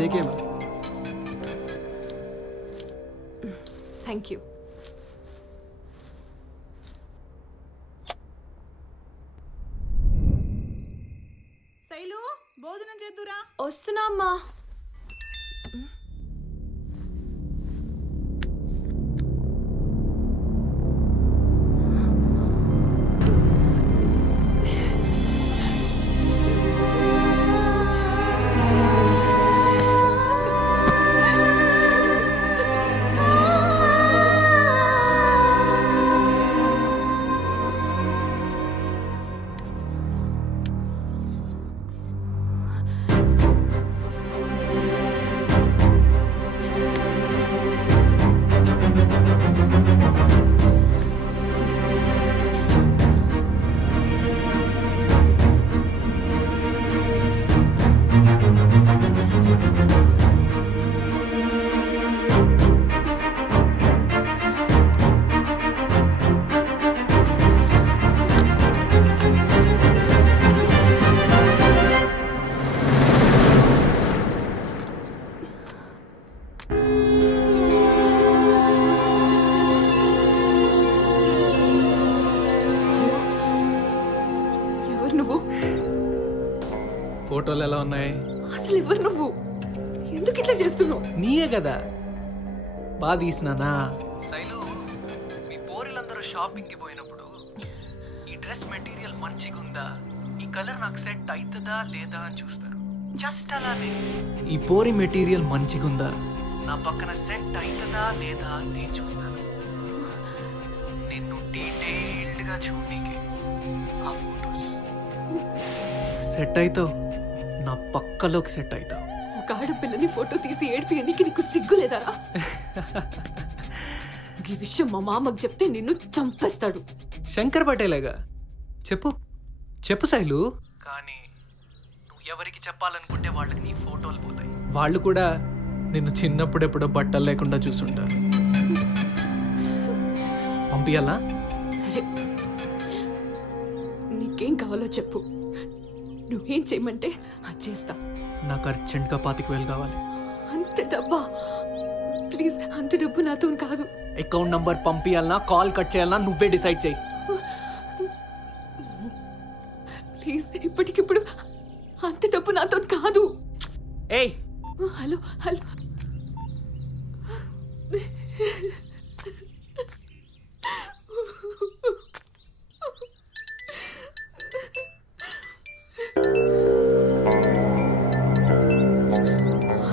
देखिए माँ। Thank you. Shailu భోజనం చేద్దురా. వస్తున్నా అమ్మా. ఫోటోలు ఎలా ఉన్నాయి? అసలు ఎవరు నువ్వు? ఎందుకు ఇట్లా చేస్తున్నావు? నీయే కదా బాగా తీసినానా? శైలు, మీ పోరిలందరూ షాపింగ్కి పోయినప్పుడు ఈ డ్రెస్ మెటీరియల్ మంచిగా ఉందా, ఈ కలర్ నాకు సెట్ అవుతుందా లేదా అని చూస్తారు. జస్ట్ అలానే ఈ పోరి మెటీరియల్ మంచిగా ఉందా, నా పక్కన సెట్ అవుతుందా లేదా అని నేను చూస్తాను. నిన్ను డీటెయిల్డ్గా చూడనీకి ఆ ఫోటోస్ సెట్ అవుతావు, నా పక్కలోకి సెట్ అవుతావు. ఒక ఆడపిల్లని ఫోటో తీసి ఏడిపియనికి నీకు సిగ్గులేదారా? ఈ విషయం మా మామకు చెప్తే నిన్ను చంపేస్తాడు. శంకర్ పటేలేగా, చెప్పు చెప్పు శైలు. కానీ నువ్వు ఎవరికి చెప్పాలనుకుంటే వాళ్ళకి నీ ఫోటోలు పోతాయి. వాళ్ళు కూడా నిన్ను చిన్నప్పుడు ఎప్పుడో బట్టలు లేకుండా చూసుంటారు. పంపియాలా? సరే, నీకేం కావాలో చెప్పు, నువ్వేం చేయమంటే అది చేస్తా. నాకు అర్జెంట్గా 25,000 కావాలి. అంత డబ్బా? ప్లీజ్, అంత డబ్బు నాతో కాదు. అకౌంట్ నంబర్ పంపియాలనా, కాల్ కట్ చేయాలనా, నువ్వే డిసైడ్ చేయి. ప్లీజ్, ఇప్పటికిప్పుడు అంత డబ్బు నాతో కాదు. ఏయ్, హలో హలో,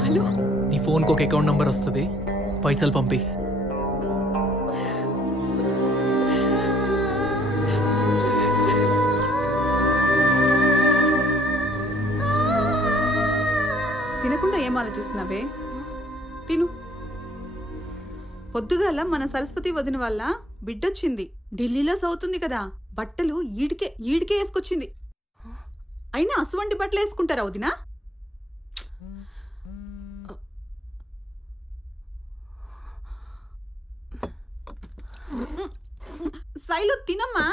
హలో. నీ ఫోన్కి ఒక అకౌంట్ నంబర్ వస్తుంది, పైసలు పంపి. తినకుండా ఏం ఆలోచిస్తున్నావే? తిను. పొద్దుగాల మన సరస్వతి వదిన వల్ల బిడ్డొచ్చింది. ఢిల్లీలో సౌతుంది కదా, బట్టలు ఈడికే వేసుకొచ్చింది. అయినా అసువంటి బట్టలు వేసుకుంటారా వదినా? శైలు తినమ్మా.